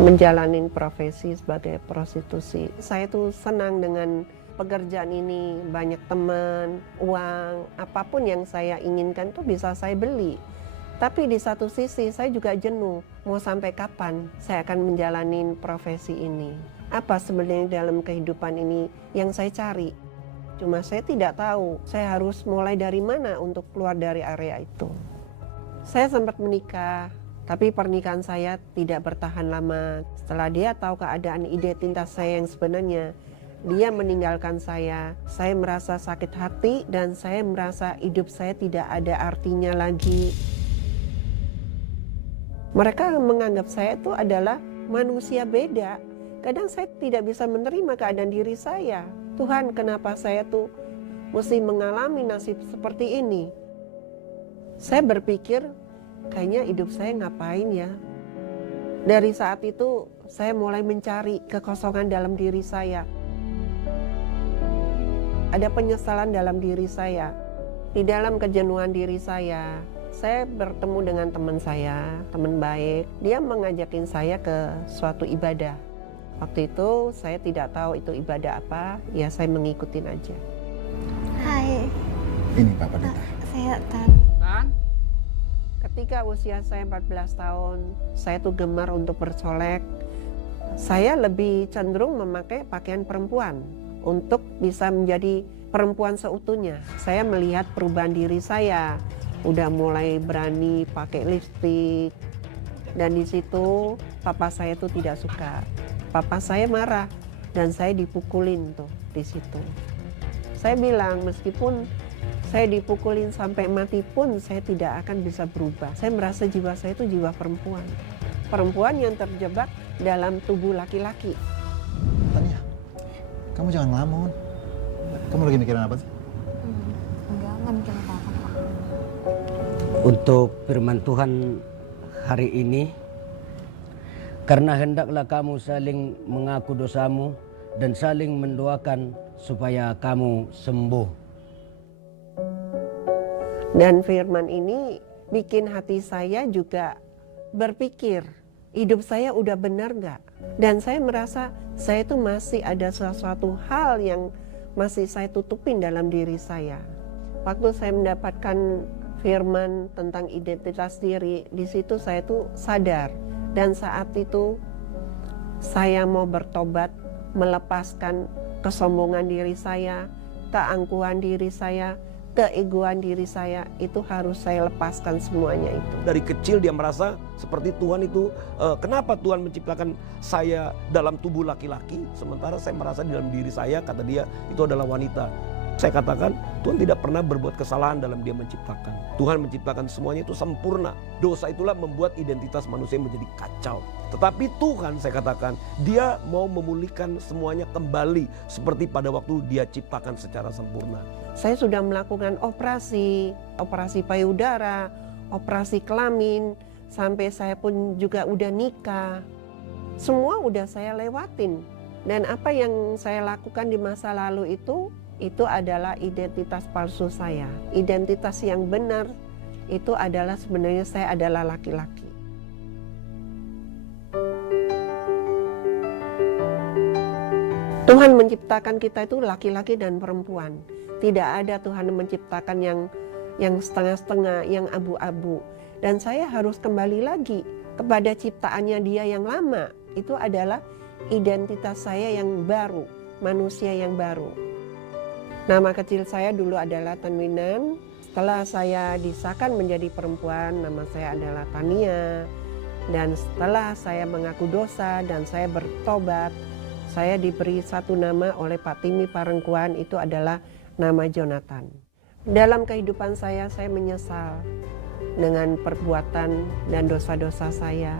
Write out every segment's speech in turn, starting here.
menjalani profesi sebagai prostitusi. Saya tuh senang dengan pekerjaan ini, banyak teman, uang, apapun yang saya inginkan tuh bisa saya beli. Tapi di satu sisi saya juga jenuh, mau sampai kapan saya akan menjalani profesi ini. Apa sebenarnya dalam kehidupan ini yang saya cari? Cuma saya tidak tahu, saya harus mulai dari mana untuk keluar dari area itu. Saya sempat menikah, tapi pernikahan saya tidak bertahan lama. Setelah dia tahu keadaan identitas saya yang sebenarnya, dia meninggalkan saya. Saya merasa sakit hati dan saya merasa hidup saya tidak ada artinya lagi. Mereka menganggap saya itu adalah manusia beda. Kadang saya tidak bisa menerima keadaan diri saya. Tuhan, kenapa saya tuh mesti mengalami nasib seperti ini? Saya berpikir, kayaknya hidup saya ngapain ya? Dari saat itu saya mulai mencari kekosongan dalam diri saya. Ada penyesalan dalam diri saya. Di dalam kejenuhan diri saya bertemu dengan teman saya, teman baik. Dia mengajakin saya ke suatu ibadah. Waktu itu saya tidak tahu itu ibadah apa, ya saya mengikutin aja. Hai. Ini Pak Pendeta. Saya Tan. Ketika usia saya 14 tahun, saya tuh gemar untuk bersolek. Saya lebih cenderung memakai pakaian perempuan untuk bisa menjadi perempuan seutuhnya. Saya melihat perubahan diri saya, udah mulai berani pakai lipstik. Dan di situ papa saya tuh tidak suka. Papa saya marah dan saya dipukulin tuh di situ. Saya bilang meskipun saya dipukulin sampai mati pun saya tidak akan bisa berubah. Saya merasa jiwa saya itu jiwa perempuan. Perempuan yang terjebak dalam tubuh laki-laki. Tania, kamu jangan ngelamun. Kamu lagi mikirin apa sih? Enggak mikir apa-apa Pak. Untuk firman Tuhan hari ini, karena hendaklah kamu saling mengaku dosamu dan saling mendoakan supaya kamu sembuh. Dan firman ini bikin hati saya juga berpikir, hidup saya udah benar nggak? Dan saya merasa saya itu masih ada sesuatu hal yang masih saya tutupin dalam diri saya. Waktu saya mendapatkan firman tentang identitas diri, di situ saya tuh sadar. Dan saat itu saya mau bertobat, melepaskan kesombongan diri saya, keangkuhan diri saya, keegoan diri saya, itu harus saya lepaskan semuanya itu. Dari kecil dia merasa seperti Tuhan itu, kenapa Tuhan menciptakan saya dalam tubuh laki-laki, sementara saya merasa di dalam diri saya, kata dia, itu adalah wanita. Saya katakan, Tuhan tidak pernah berbuat kesalahan dalam dia menciptakan. Tuhan menciptakan semuanya itu sempurna. Dosa itulah membuat identitas manusia menjadi kacau. Tetapi Tuhan, saya katakan, dia mau memulihkan semuanya kembali seperti pada waktu dia ciptakan secara sempurna. Saya sudah melakukan operasi payudara, operasi kelamin, sampai saya pun juga udah nikah. Semua udah saya lewatin. Dan apa yang saya lakukan di masa lalu itu adalah identitas palsu saya. Identitas yang benar itu adalah sebenarnya saya adalah laki-laki. Tuhan menciptakan kita itu laki-laki dan perempuan. Tidak ada Tuhan menciptakan yang setengah-setengah, yang abu-abu. Dan saya harus kembali lagi kepada ciptaannya Dia yang lama. Itu adalah identitas saya yang baru, manusia yang baru. Nama kecil saya dulu adalah Tanwinan. Setelah saya disahkan menjadi perempuan, nama saya adalah Tania. Dan setelah saya mengaku dosa dan saya bertobat, saya diberi satu nama oleh Pak Timi Parengkuan, itu adalah nama Jonathan. Dalam kehidupan saya menyesal dengan perbuatan dan dosa-dosa saya.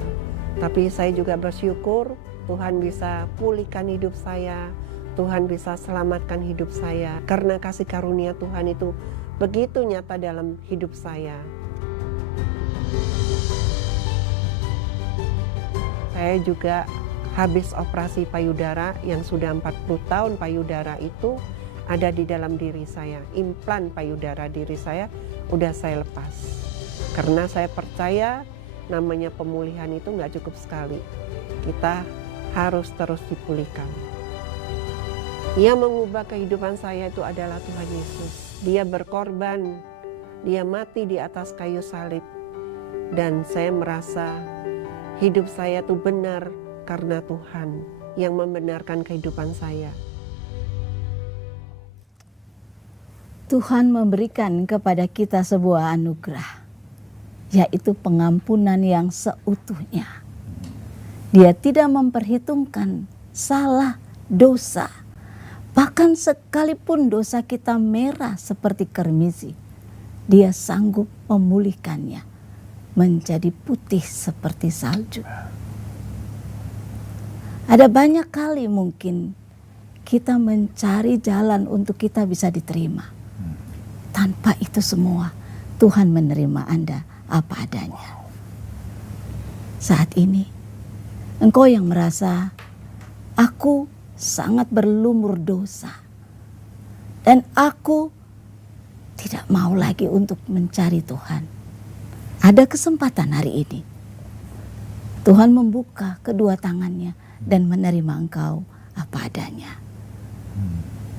Tapi saya juga bersyukur Tuhan bisa pulihkan hidup saya. Tuhan bisa selamatkan hidup saya karena kasih karunia Tuhan itu begitu nyata dalam hidup saya. Saya juga habis operasi payudara yang sudah 40 tahun payudara itu ada di dalam diri saya. Implan payudara diri saya udah saya lepas. Karena saya percaya namanya pemulihan itu nggak cukup sekali. Kita harus terus dipulihkan. Yang mengubah kehidupan saya itu adalah Tuhan Yesus. Dia berkorban, dia mati di atas kayu salib. Dan saya merasa hidup saya itu benar karena Tuhan yang membenarkan kehidupan saya. Tuhan memberikan kepada kita sebuah anugerah, yaitu pengampunan yang seutuhnya. Dia tidak memperhitungkan salah, dosa. Bahkan sekalipun dosa kita merah seperti kermisi, dia sanggup memulihkannya menjadi putih seperti salju. Ada banyak kali mungkin kita mencari jalan untuk kita bisa diterima. Tanpa itu semua, Tuhan menerima Anda apa adanya. Saat ini, engkau yang merasa, aku sangat berlumur dosa. Dan aku tidak mau lagi untuk mencari Tuhan. Ada kesempatan hari ini. Tuhan membuka kedua tangannya dan menerima engkau apa adanya.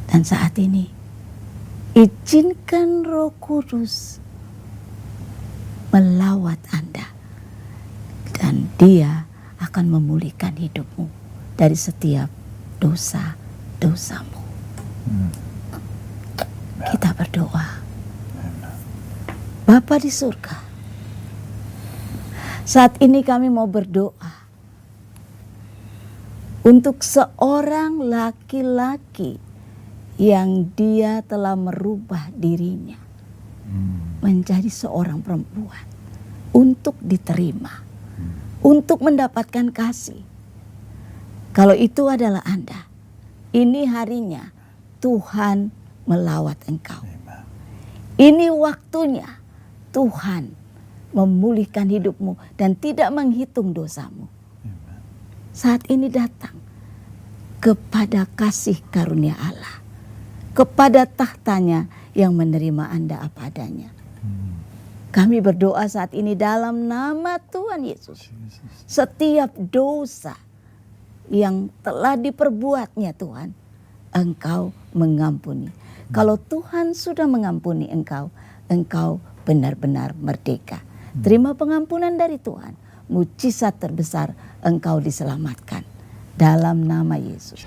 Dan saat ini, izinkan Roh Kudus melawat Anda. Dan Dia akan memulihkan hidupmu dari setiap dosa-dosamu. Kita berdoa. Bapa di surga, saat ini kami mau berdoa untuk seorang laki-laki yang dia telah merubah dirinya menjadi seorang perempuan untuk diterima, untuk mendapatkan kasih. Kalau itu adalah Anda, ini harinya Tuhan melawat engkau. Ini waktunya Tuhan memulihkan hidupmu dan tidak menghitung dosamu. Saat ini datang kepada kasih karunia Allah, kepada tahtanya yang menerima Anda apa adanya. Kami berdoa saat ini dalam nama Tuhan Yesus. Setiap dosa yang telah diperbuatnya Tuhan, Engkau mengampuni. Kalau Tuhan sudah mengampuni engkau, engkau benar-benar merdeka. Terima pengampunan dari Tuhan. Mujizat terbesar, engkau diselamatkan. Dalam nama Yesus.